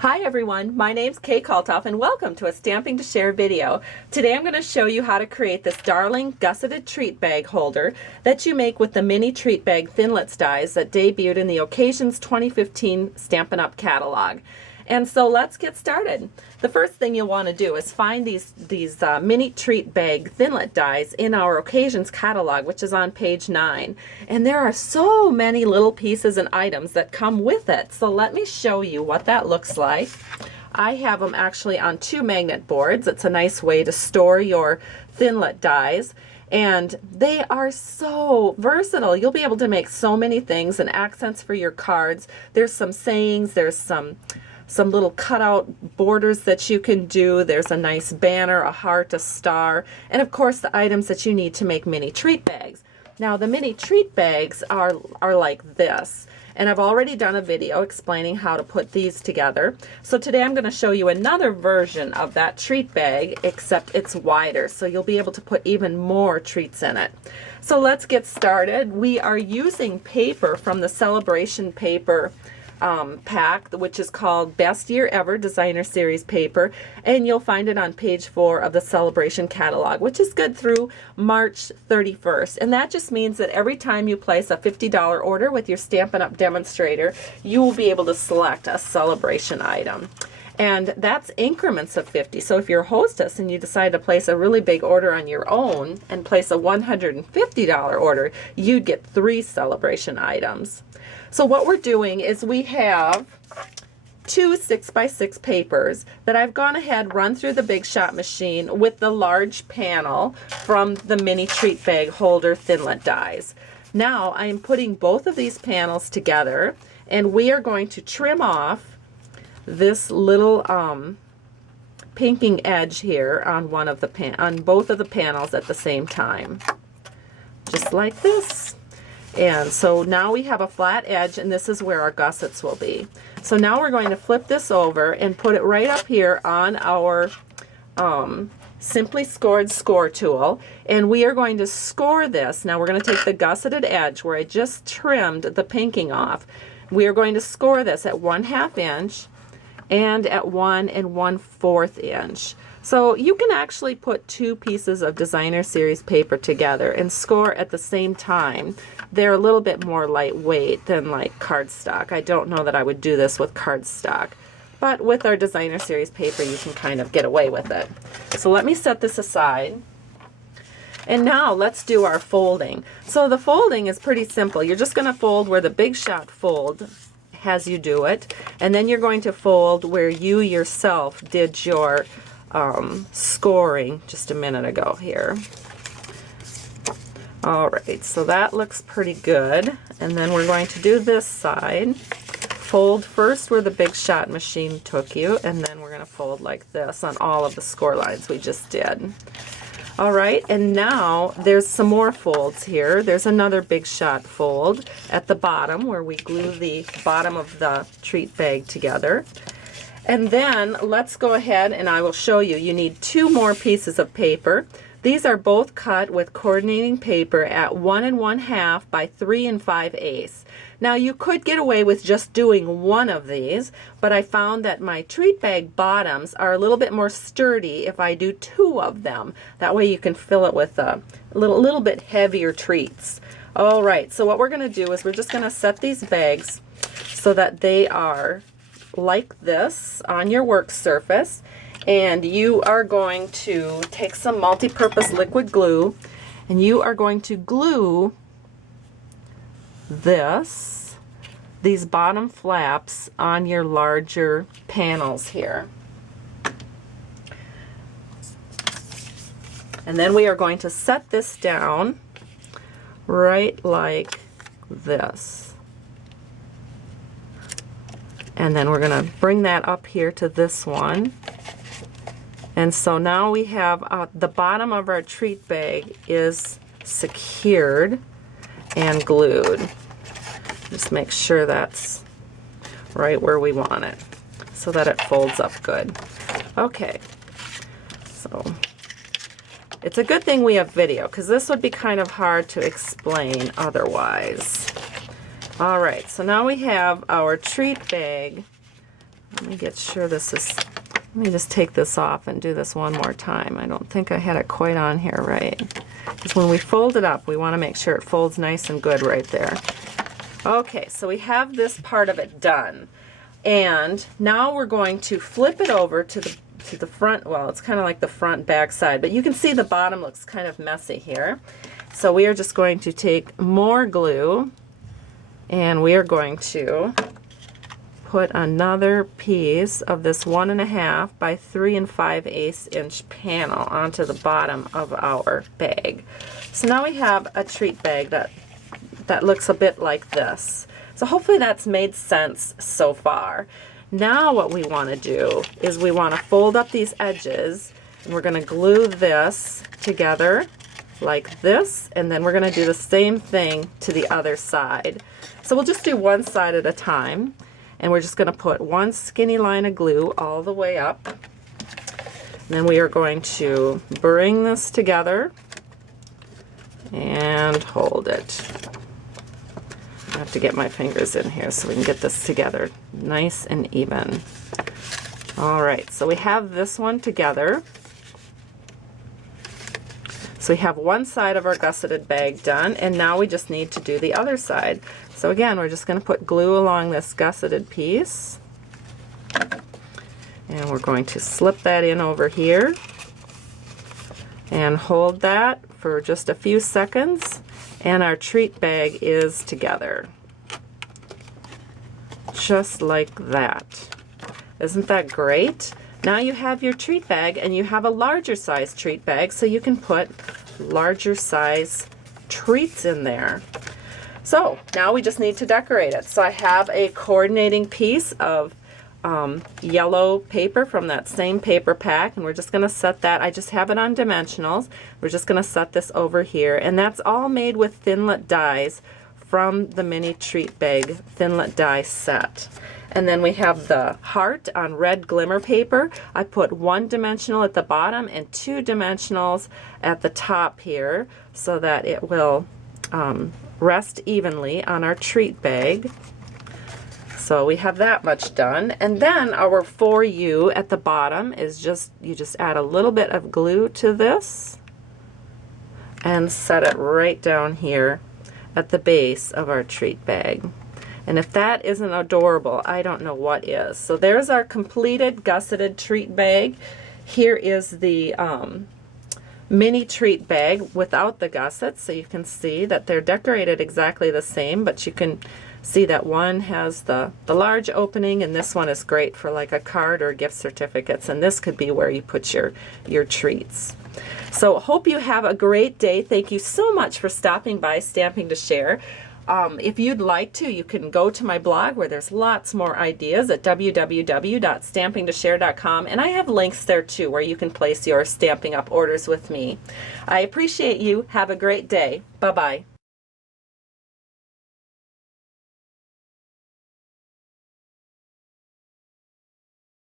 Hi everyone, my name's Kay Kalthoff and welcome to a Stamping to Share video. Today I'm going to show you how to create this darling gusseted treat bag holder that you make with the mini treat bag Thinlits dies that debuted in the Occasions 2015 Stampin' Up! Catalog. And so let's get started. The first thing you'll want to do is find these mini treat bag Thinlit dies in our Occasions catalog, which is on page 9. And there are so many little pieces and items that come with it. So let me show you what that looks like. I have them actually on 2 magnet boards. It's a nice way to store your Thinlit dies. And they are so versatile. You'll be able to make so many things and accents for your cards. There's some sayings, there's some little cutout borders that you can do. There's a nice banner, a heart, a star, and of course the items that you need to make mini treat bags. Now the mini treat bags are like this, and I've already done a video explaining how to put these together. So today I'm going to show you another version of that treat bag, except it's wider, so you'll be able to put even more treats in it. So let's get started. We are using paper from the Sale-a-bration paper pack, which is called Best Year Ever Designer Series paper, and you'll find it on page 4 of the Sale-a-bration catalog, which is good through March 31st. And that just means that every time you place a $50 order with your Stampin' Up! Demonstrator, you will be able to select a Sale-a-bration item. And that's increments of 50. So if you're a hostess and you decide to place a really big order on your own and place a $150 order, you'd get 3 Sale-a-bration items. So what we're doing is we have 2 6x6 papers that I've gone ahead, run through the Big Shot machine with the large panel from the mini treat bag holder Thinlit dies. Now I am putting both of these panels together, and we are going to trim off this little pinking edge here on both of the panels at the same time, just like this. And so now we have a flat edge, and this is where our gussets will be. So now we're going to flip this over and put it right up here on our Simply Scored score tool, and we are going to score this. Now we're going to take the gusseted edge where I just trimmed the pinking off. We are going to score this at 1/2 inch and at 1 1/4 inch. So you can actually put 2 pieces of designer series paper together and score at the same time. They're a little bit more lightweight than like cardstock. I don't know that I would do this with cardstock, but with our designer series paper you can kind of get away with it. So let me set this aside. And now let's do our folding. So the folding is pretty simple. You're just going to fold where the Big Shot fold has you do it, and then you're going to fold where you yourself did your scoring just a minute ago here. Alright, so that looks pretty good. And then we're going to do this side. Fold first where the Big Shot machine took you, and then we're going to fold like this on all of the score lines we just did. Alright, and now there's some more folds here. There's another Big Shot fold at the bottom where we glue the bottom of the treat bag together. And then let's go ahead and I will show you. You need 2 more pieces of paper. These are both cut with coordinating paper at 1 1/2 by 3 5/8. Now you could get away with just doing 1 of these, but I found that my treat bag bottoms are a little bit more sturdy if I do 2 of them. That way you can fill it with a little bit heavier treats. Alright, so what we're going to do is we're just going to set these bags so that they are like this on your work surface, and you are going to take some multi-purpose liquid glue and you are going to glue these bottom flaps on your larger panels here. And then we are going to set this down right like this. And then we're going to bring that up here to this one. And so now we have the bottom of our treat bag is secured and glued. Just make sure that's right where we want it so that it folds up good. Okay, so it's a good thing we have video because this would be kind of hard to explain otherwise. Alright, so now we have our treat bag Let me get sure this is, let me just take this off and do this one more time. I don't think I had it quite on here right. Because when we fold it up, we want to make sure it folds nice and good right there. Okay, so we have this part of it done. And now we're going to flip it over to the front. Well, it's kind of like the front back side, but you can see the bottom looks kind of messy here. So we are just going to take more glue and we are going to put another piece of this 1.5 by 3 5/8 inch panel onto the bottom of our bag. So now we have a treat bag that looks a bit like this. So hopefully that's made sense so far. Now what we want to do is we want to fold up these edges and we're going to glue this together like this, and then we're going to do the same thing to the other side. So we'll just do one side at a time, and we're just going to put one skinny line of glue all the way up. And then we are going to bring this together and hold it. I have to get my fingers in here so we can get this together nice and even. All right, so we have this one together. So we have one side of our gusseted bag done, and now we just need to do the other side. So again, we're just going to put glue along this gusseted piece, and we're going to slip that in over here and hold that for just a few seconds, and our treat bag is together. Just like that. Isn't that great? Now you have your treat bag, and you have a larger size treat bag, so you can put larger size treats in there. So now we just need to decorate it. So I have a coordinating piece of yellow paper from that same paper pack, and we're just going to set that. I just have it on dimensionals. We're just going to set this over here, and that's all made with Thinlit dies from the mini treat bag Thinlit die set. And then we have the heart on red glimmer paper. I put 1 dimensional at the bottom and 2 dimensionals at the top here so that it will rest evenly on our treat bag. So we have that much done. And then our for you at the bottom is just, you just add a little bit of glue to this and set it right down here at the base of our treat bag. And if that isn't adorable, I don't know what is. So there's our completed gusseted treat bag. Here is the mini treat bag without the gussets, so you can see that they're decorated exactly the same, but you can see that one has the large opening, and this one is great for like a card or gift certificates, and this could be where you put your treats. So hope you have a great day. Thank you so much for stopping by Stamping to Share. If you'd like to, you can go to my blog where there's lots more ideas at www.stampingtoshare.com, and I have links there too where you can place your Stampin' Up orders with me. I appreciate you. Have a great day. Bye-bye.